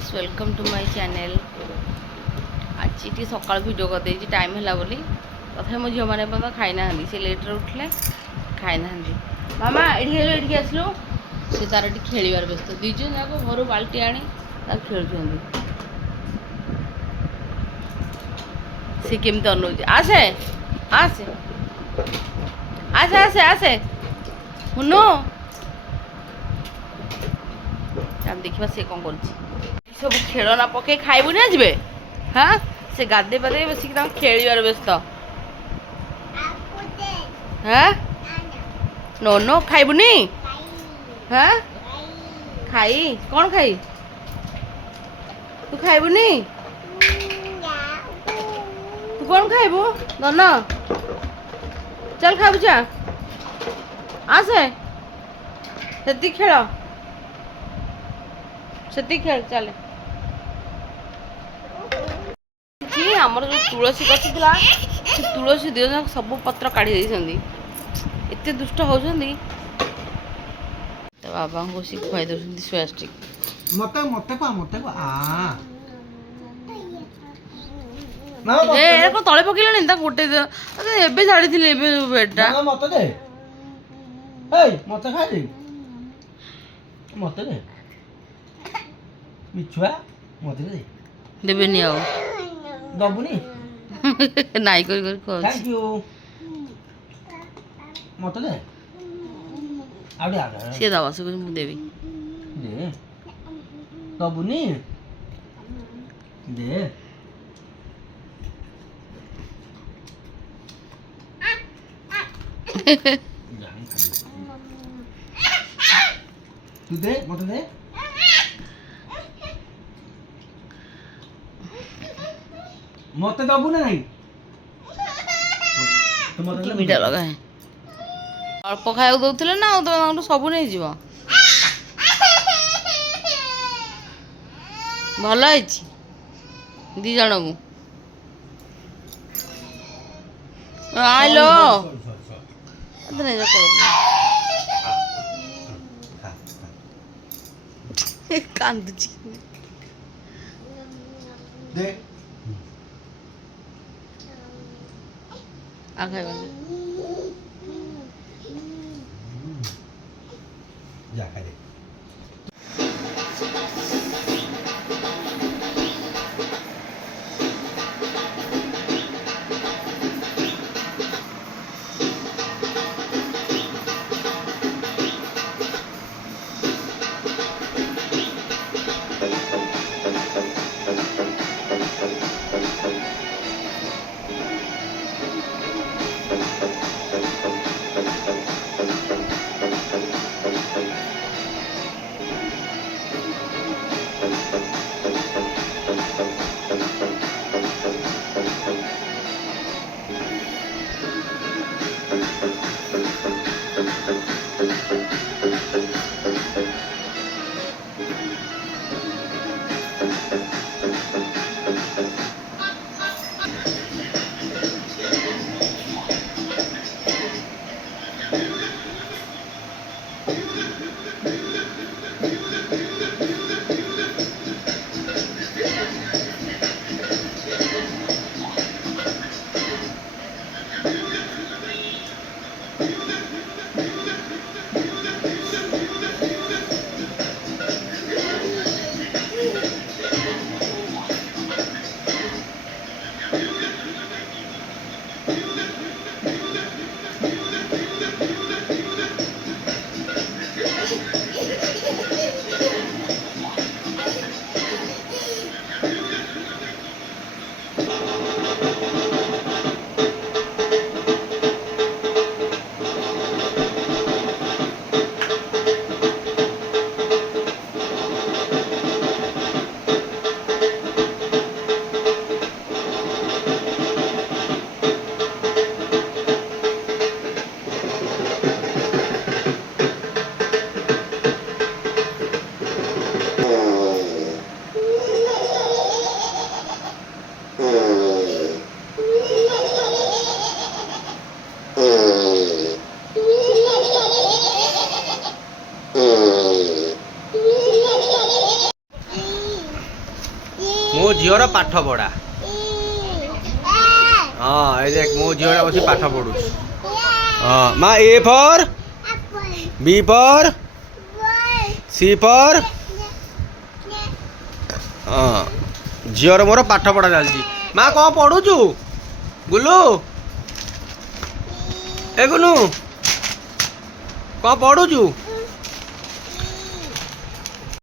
Guys welcome to my channel. आज टी सकाल वीडियो कर देजी टाइम है बोली तथा मो झील मैंने खाई ना से लेट्रे उठले खाई ना मामा ये आसलु से तार खेलार व्यस्त दीज जाक घर बाल्टी आनी खेलुं सी केमती अनु आसे आसे आसे आसे आसे हुनु देखा सी कौन कर सब खेलना पकई खाइबुनि आज हाँ से गाधे पाधे बस खेलार व्यस्त हाँ नो नो खाइबुनि हाँ खाई कौन खाई तू खाइबुनि तू कौन खाइबु नन चल खाइबु जा आसे सेती खेल सेती खेल चले आमर जो तुलसी गछ था से तुलसी दिह सब पत्र काढ़ी एते दुष्ट होती बाबा को सी खुआई दौरान स्वास्टिक मते मते को को तले पकड़े गोटे एबे छाड़ी एबे बेडटा मते दे ए मते खाई मते दे मिछुआ मते दे देबेनी आ दबुनी नाई कर खोज थैंक यू मते दे आडे आडे से दवा से कुछ देबी दे दबुनी दे तू दे मते दे मते दबु ना नहीं तो मते मीठा लगा है अल्प खाया दौले ना तो सब नहीं जीव भल दी जन को आलो कांदुची दे आ खाइबा जा खाई दे ମୋ ଝିଅର ପାଠ ପଢ଼ା। ହଁ ଏଇ ଦେख ମୋ ଝିଅଟା ବସି ପାଠ ପଢ଼ୁଛି। ହଁ ମା ଏ for B for C for. ହଁ ଝିଅର ମୋର ପାଠ ପଢ଼ା ଚାଲିଛି। ମା କ'ଣ ପଢ଼ୁଛୁ ଗୁଲୁ? ଏ ଗୁଲୁ କ'ଣ ପଢ଼ୁଛୁ?